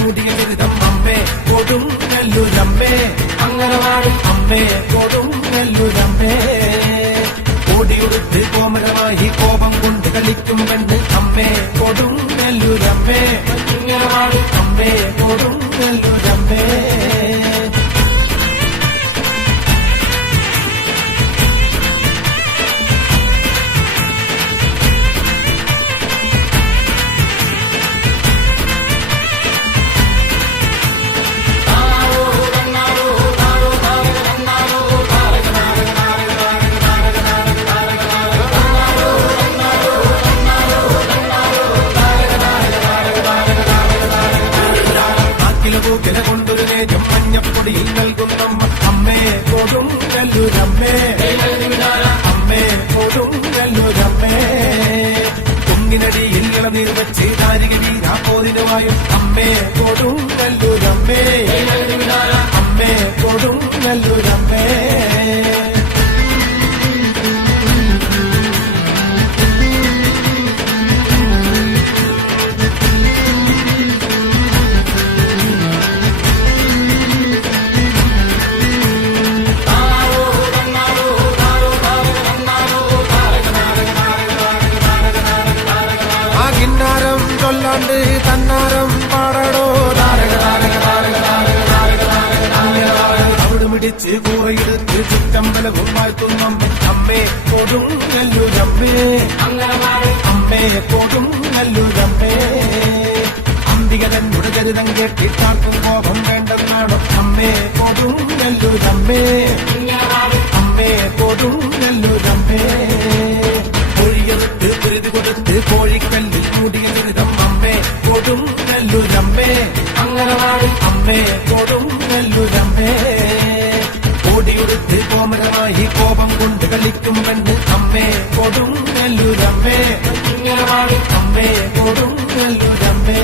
മൂടിയ ദുരിതം അമ്മേ കൊടുങ്ങല്ലൂരമ്മേ അംഗനവാടി അമ്മേ കൊടുങ്ങല്ലൂരമ്മേ ഓടിയുടുത്ത് കോമരമായി കോപം കൊണ്ട് കളിക്കും പെണ്ണ് അമ്മേ കൊടുങ്ങല്ലൂരമ്മേ അംഗനവാടി അമ്മേ കൊടുങ്ങല്ലൂരമ്മേ കില കൊണ്ടൊരു നേജം മഞ്ഞപ്പൊടിയിൽ നൽകുന്നമ്മ അമ്മേ കൊടുങ്ങല്ലൂരമ്മേ അമ്മേ കൊടുങ്ങല്ലൂരമ്മേ കുങ്ങിനടിയിൽ ഇളനീർ വെച്ച് നാരികനീരാപ്പോതിനുമായും അമ്മേ കൊടുങ്ങല്ലൂരമ്മേ അമ്മേ കൊടുങ്ങല്ലൂരമ്മേ ൊല്ലാണ്ട് തന്നാരം പാടടോ അവിടെ മിടിച്ച് കൂറയെടുത്ത് ചുറ്റമ്പലവും വാഴ്ത്തുന്നമ്മ അമ്മേ കൊടുങ്ങല്ലൂരമ്മേ അമ്മേ കൊടുങ്ങല്ലൂരമ്മേ അംബികതന്നുടെ ചരിതം കേട്ടിട്ടാർക്കും കോപം വേണ്ടെന്നാണോ അമ്മേ കൊടുങ്ങല്ലൂരമ്മേ അമ്മേ കൊടുങ്ങല്ലൂരമ്മേ പൊഴിയെടുത്ത് പൊരുതി കൊടുത്ത് കോഴിക്കല്ലിൽ മൂടിയ ദുരിതം അമ്മേ കൊടുങ്ങല്ലൂരമ്മേ അംഗനവാടി അമ്മേ കൊടുങ്ങല്ലൂരമ്മേ ഓടിയുടുത്ത് കോമരമായി കോപം കൊണ്ട് കളിക്കും പെണ്ണ് അമ്മേ കൊടുങ്ങല്ലൂരമ്മേ അംഗനവാടി അമ്മേ കൊടുങ്ങല്ലൂരമ്മേ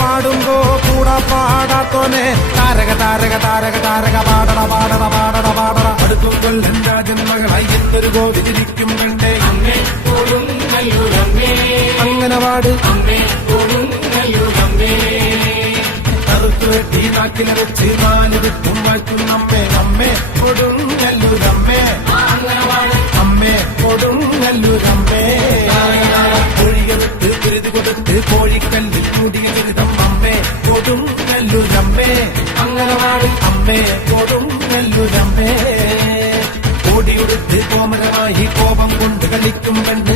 പാടുമ്പോ കൂടാ പാടാത്തോനെ താരക താരക താരക താരക പാടട പാടട പാടട പാടട അടുക്കും കൊല്ലം രാജൻ മകളായി എന്നൊരു ഗോതിരിക്കും കണ്ടേ അമ്മേ കൊടുങ്ങല്ലൂരമ്മേ അംഗനവാട് അമ്മേ കൊടുങ്ങല്ലൂരമ്മേ കറുത്തുവെട്ടി നാക്കില വെച്ച് നാലുവിട്ടും വാഴ്ത്തുന്നമ്മേ അമ്മേ കൊടുങ്ങല്ലൂരമ്മേ അംഗനവാട് അമ്മേ കൊടുങ്ങല്ലൂരമ്മേ ഒഴിയെടുത്ത് കുരുതി കൊടുത്ത് കോഴിക്കല്ലിൽ മൂടിയ ദുരിതം അമ്മേ കൊടുങ്ങല്ലൂരമ്മേ അംഗനവാടി അമ്മേ കൊടുങ്ങല്ലൂരമ്മേ ഓടിയുടുത്ത് കോമരമായി കോപം കൊണ്ട് കളിക്കും പെണ്ണ്